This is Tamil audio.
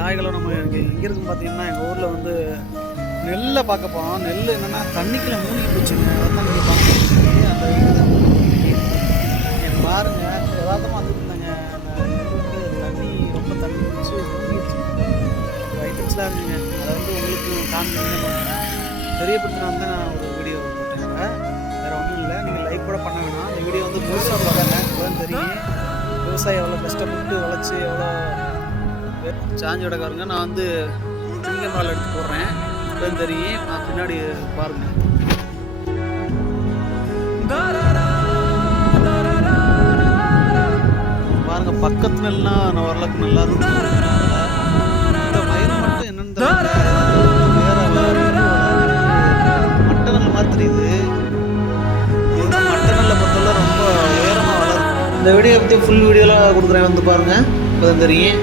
காய்களை நம்ம இங்கே எங்கே இருக்குன்னு பார்த்தீங்கன்னா எங்கள் ஊரில் வந்து நெல்லை பார்க்க போனோம் நெல் என்னென்னா தண்ணிக்குள்ள மூழ்கி போச்சுங்க. அதான் நீங்கள் பார்க்க அந்த இதுதான் பாருங்க யதார்த்தமாக வந்துட்டு இருந்தாங்க அந்த தண்ணி ரொம்ப தண்ணி பிடிச்சி வயிற்றுச்சலாக இருந்துங்க அதை வந்து உங்களுக்கு காமிக்கணும் தெரியப்படுத்தினா தான் நான் ஒரு வீடியோ போட்டேங்க வேறு ஒன்றும் இல்லை. நீங்கள் லைக் கூட பண்ண வேணாம். இந்த வீடியோ வந்து முழுசாக பார்க்கல தெரியும். விவசாயம் எவ்வளோ கஷ்டப்பட்டு வளர்ச்சி எவ்வளோ சாஞ்சி காருங்க. நான் வந்து சிங்கம் எடுத்து போடுறேன். இப்போ தெரியும். நான் பின்னாடி பாருங்கள் பாருங்க பக்கத்துல எல்லாம் நான் ஓரளவுக்கு நல்லா இருக்கும். இந்த மட்டும் என்னன்னு தெரியல. வேற மட்டை நல்ல மாதிரி தெரியுது. இது நல்ல பொறுத்தவரை ரொம்ப உயரமா வளரும். இந்த வீடியோ பற்றி ஃபுல் வீடியோலாம் கொடுக்குறேன். வந்து பாருங்க. இப்போதான் தெரியும்.